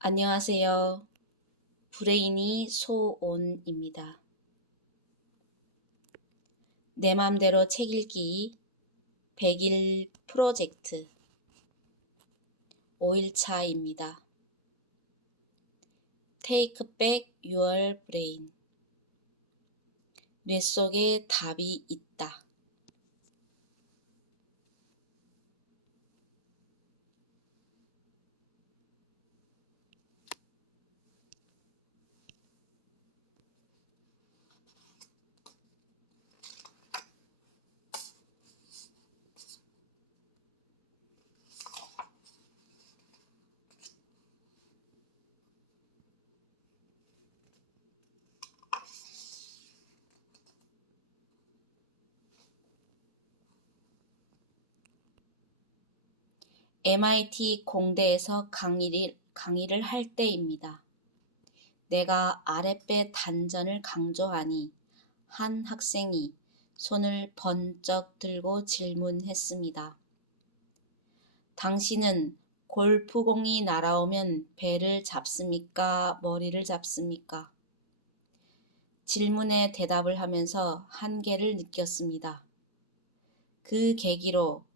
안녕하세요. 브레이니 소온입니다. 내 맘대로 책 읽기 100일 프로젝트 5일차입니다. Take back your brain. 뇌 속에 답이 있다. MIT 공대에서 강의를 할 때입니다. 내가 아랫배 단전을 강조하니 한 학생이 손을 번쩍 들고 질문했습니다. 당신은 골프공이 날아오면 배를 잡습니까? 머리를 잡습니까? 질문에 대답을 하면서 한계를 느꼈습니다. 그 계기로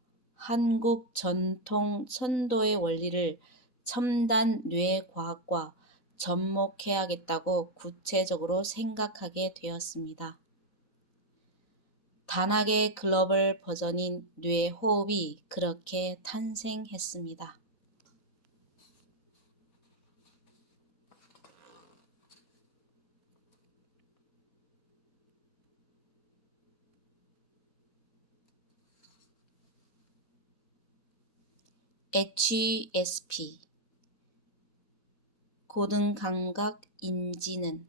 한국 전통 선도의 원리를 첨단 뇌과학과 접목해야겠다고 구체적으로 생각하게 되었습니다. 단학의 글로벌 버전인 뇌호흡이 그렇게 탄생했습니다. HSP 고등감각 인지는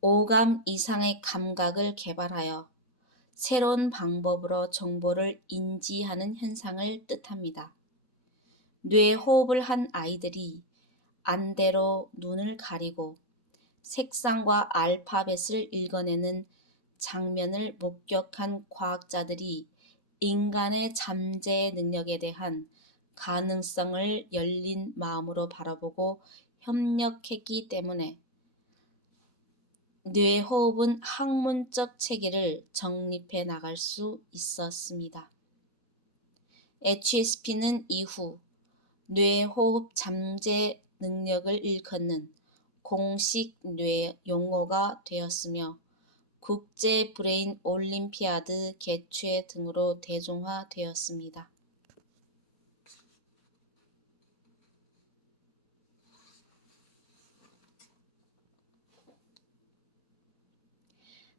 오감 이상의 감각을 개발하여 새로운 방법으로 정보를 인지하는 현상을 뜻합니다. 뇌 호흡을 한 아이들이 안대로 눈을 가리고 색상과 알파벳을 읽어내는 장면을 목격한 과학자들이 인간의 잠재 능력에 대한 가능성을 열린 마음으로 바라보고 협력했기 때문에 뇌호흡은 학문적 체계를 정립해 나갈 수 있었습니다. HSP는 이후 뇌호흡 잠재 능력을 일컫는 공식 뇌 용어가 되었으며 국제 브레인 올림피아드 개최 등으로 대중화되었습니다.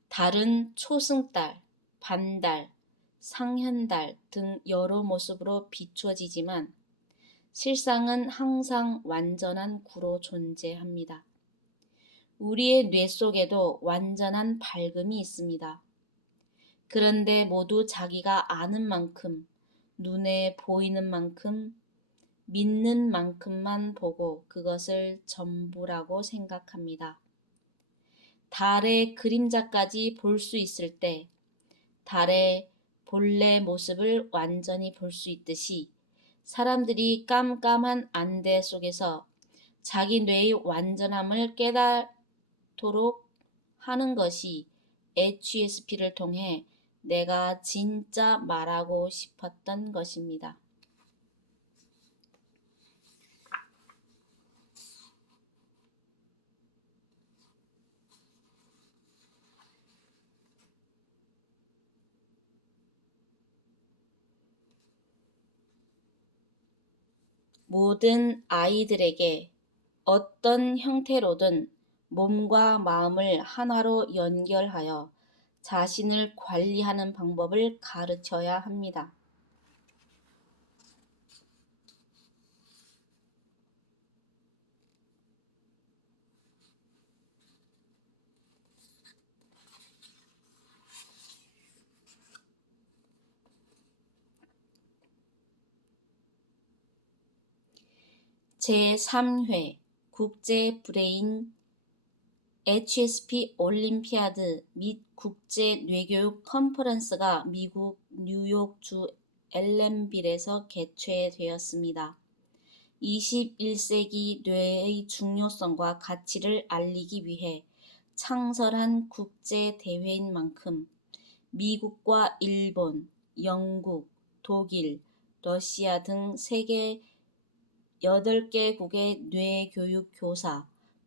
달은 초승달, 반달, 상현달 등 여러 모습으로 비추어지지만 실상은 항상 완전한 구로 존재합니다. 우리의 뇌 속에도 완전한 밝음이 있습니다. 그런데 모두 자기가 아는 만큼, 눈에 보이는 만큼, 믿는 만큼만 보고 그것을 전부라고 생각합니다. 달의 그림자까지 볼 수 있을 때 달의 본래 모습을 완전히 볼 수 있듯이 사람들이 깜깜한 안대 속에서 자기 뇌의 완전함을 깨닫도록 하는 것이 HSP를 통해 내가 진짜 말하고 싶었던 것입니다. 모든 아이들에게 어떤 형태로든 몸과 마음을 하나로 연결하여 자신을 관리하는 방법을 가르쳐야 합니다. 제3회 국제 브레인 HSP 올림피아드 및 국제 뇌교육 컨퍼런스가 미국 뉴욕주 엘렌빌에서 개최되었습니다. 21세기 뇌의 중요성과 가치를 알리기 위해 창설한 국제대회인 만큼 미국과 일본, 영국, 독일, 러시아 등 세계 8개국의 뇌교육 교사,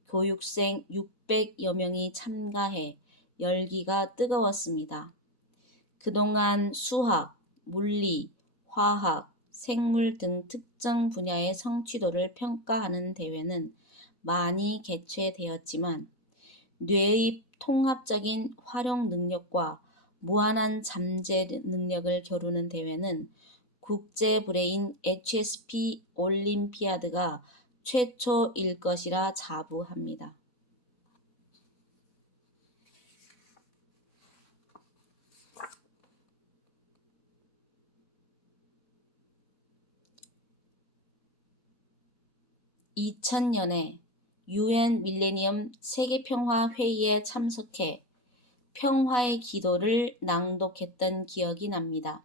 교육생 600여 명이 참가해 열기가 뜨거웠습니다. 그동안 수학, 물리, 화학, 생물 등 특정 분야의 성취도를 평가하는 대회는 많이 개최되었지만 뇌의 통합적인 활용 능력과 무한한 잠재 능력을 겨루는 대회는 국제 브레인 HSP 올림피아드가 최초일 것이라 자부합니다. (2000년에) UN 밀레니엄 세계평화회의에 참석해 평화의 기도를 낭독했던 기억이 납니다.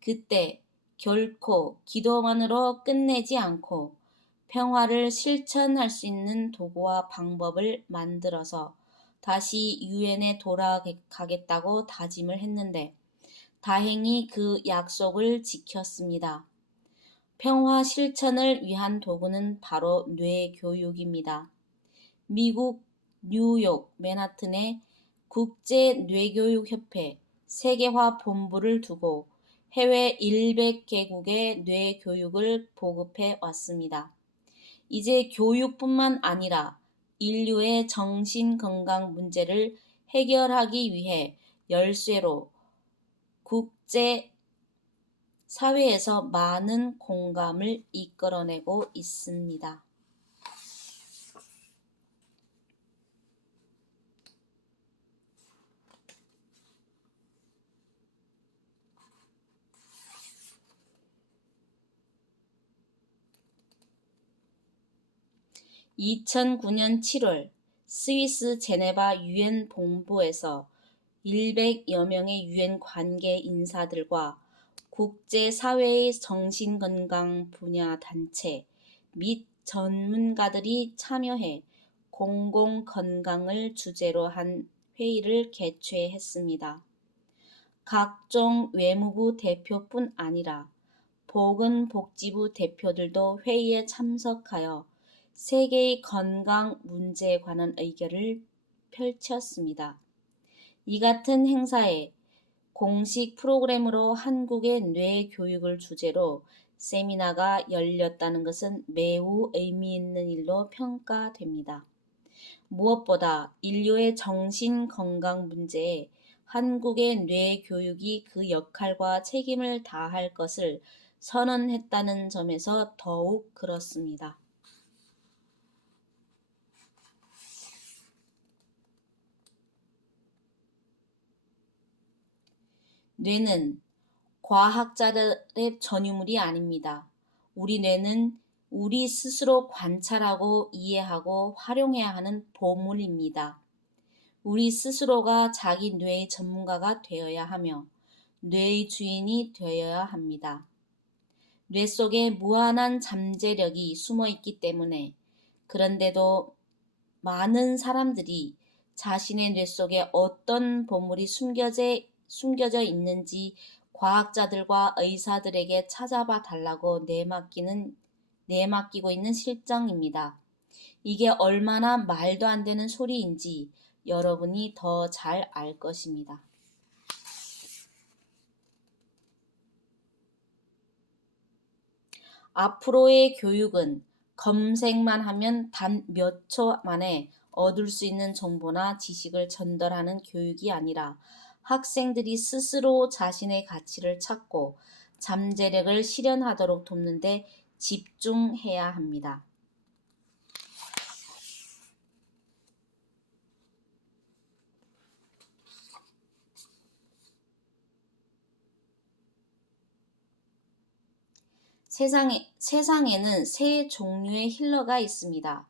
그때 결코 기도만으로 끝내지 않고 평화를 실천할 수 있는 도구와 방법을 만들어서 다시 유엔에 돌아가겠다고 다짐을 했는데 다행히 그 약속을 지켰습니다. 평화 실천을 위한 도구는 바로 뇌교육입니다. 미국 뉴욕 맨하튼에 국제뇌교육협회 세계화 본부를 두고 해외 100개국의 뇌교육을 보급해 왔습니다. 이제 교육뿐만 아니라 인류의 정신건강 문제를 해결하기 위해 열쇠로 국제 사회에서 많은 공감을 이끌어내고 있습니다. (2009년 7월) 스위스 제네바 유엔 본부에서 100여 명의 유엔 관계 인사들과 국제사회의 정신건강 분야 단체 및 전문가들이 참여해 공공건강을 주제로 한 회의를 개최했습니다. 각종 외무부 대표뿐 아니라 보건복지부 대표들도 회의에 참석하여 세계의 건강 문제에 관한 의견을 펼쳤습니다. 이 같은 행사에 공식 프로그램으로 한국의 뇌 교육을 주제로 세미나가 열렸다는 것은 매우 의미 있는 일로 평가됩니다. 무엇보다 인류의 정신 건강 문제에 한국의 뇌 교육이 그 역할과 책임을 다할 것을 선언했다는 점에서 더욱 그렇습니다. 뇌는 과학자들의 전유물이 아닙니다. 우리 뇌는 우리 스스로 관찰하고 이해하고 활용해야 하는 보물입니다. 우리 스스로가 자기 뇌의 전문가가 되어야 하며 뇌의 주인이 되어야 합니다. 뇌 속에 무한한 잠재력이 숨어 있기 때문에 그런데도 많은 사람들이 자신의 뇌 속에 어떤 보물이 숨겨져 있는지 과학자들과 의사들에게 찾아봐 달라고 내맡기고 있는 실정입니다. 이게 얼마나 말도 안 되는 소리인지 여러분이 더 잘 알 것입니다. 앞으로의 교육은 검색만 하면 단 몇 초 만에 얻을 수 있는 정보나 지식을 전달하는 교육이 아니라 학생들이 스스로 자신의 가치를 찾고 잠재력을 실현하도록 돕는 데 집중해야 합니다. 세상에는 세 종류의 힐러가 있습니다.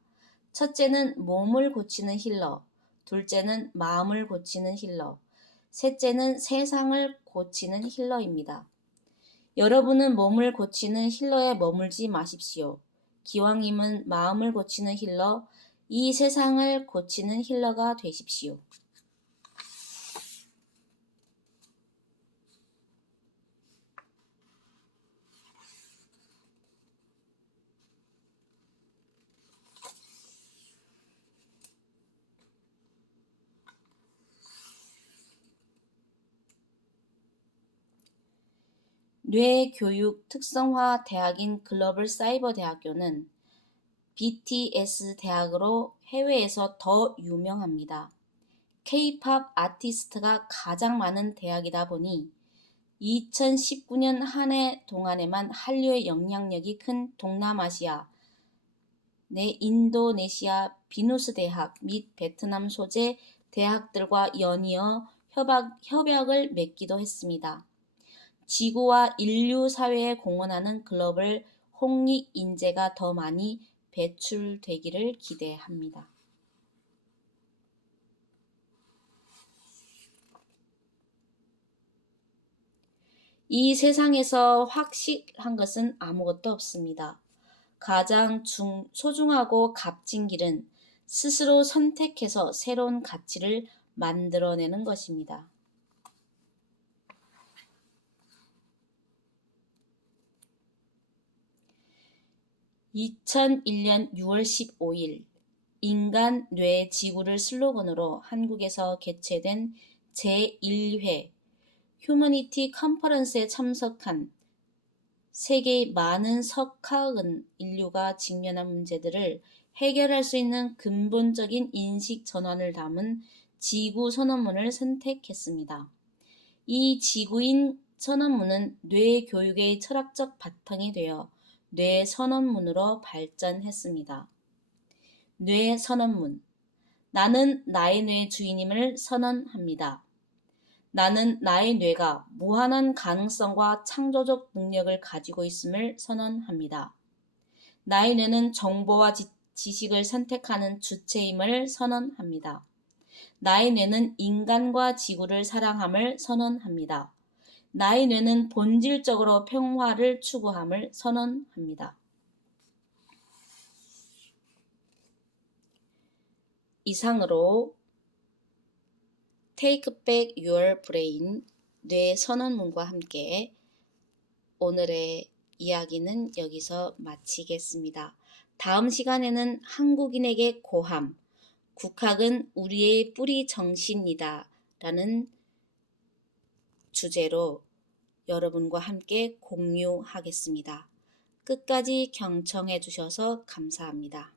첫째는 몸을 고치는 힐러, 둘째는 마음을 고치는 힐러, 셋째는 세상을 고치는 힐러입니다. 여러분은 몸을 고치는 힐러에 머물지 마십시오. 기왕이면 마음을 고치는 힐러, 이 세상을 고치는 힐러가 되십시오. 뇌교육 특성화 대학인 글로벌 사이버 대학교는 BTS 대학으로 해외에서 더 유명합니다. K-팝 아티스트가 가장 많은 대학이다 보니 2019년 한 해 동안에만 한류의 영향력이 큰 동남아시아, 인도네시아 비누스 대학 및 베트남 소재 대학들과 연이어 협약을 맺기도 했습니다. 지구와 인류 사회에 공헌하는 글로벌 홍익 인재가 더 많이 배출되기를 기대합니다. 이 세상에서 확실한 것은 아무것도 없습니다. 가장 소중하고 값진 길은 스스로 선택해서 새로운 가치를 만들어내는 것입니다. 2001년 6월 15일 인간 뇌 지구를 슬로건으로 한국에서 개최된 제1회 휴머니티 컨퍼런스에 참석한 세계의 많은 석학은 인류가 직면한 문제들을 해결할 수 있는 근본적인 인식 전환을 담은 지구 선언문을 선택했습니다. 이 지구인 선언문은 뇌 교육의 철학적 바탕이 되어 뇌 선언문으로 발전했습니다. 뇌 선언문. 나는 나의 뇌 주인임을 선언합니다. 나는 나의 뇌가 무한한 가능성과 창조적 능력을 가지고 있음을 선언합니다. 나의 뇌는 정보와 지식을 선택하는 주체임을 선언합니다. 나의 뇌는 인간과 지구를 사랑함을 선언합니다. 나의 뇌는 본질적으로 평화를 추구함을 선언합니다. 이상으로 Take Back Your Brain 뇌 선언문과 함께 오늘의 이야기는 여기서 마치겠습니다. 다음 시간에는 한국인에게 고함, 국학은 우리의 뿌리 정신이다 라는 주제로 여러분과 함께 공유하겠습니다. 끝까지 경청해 주셔서 감사합니다.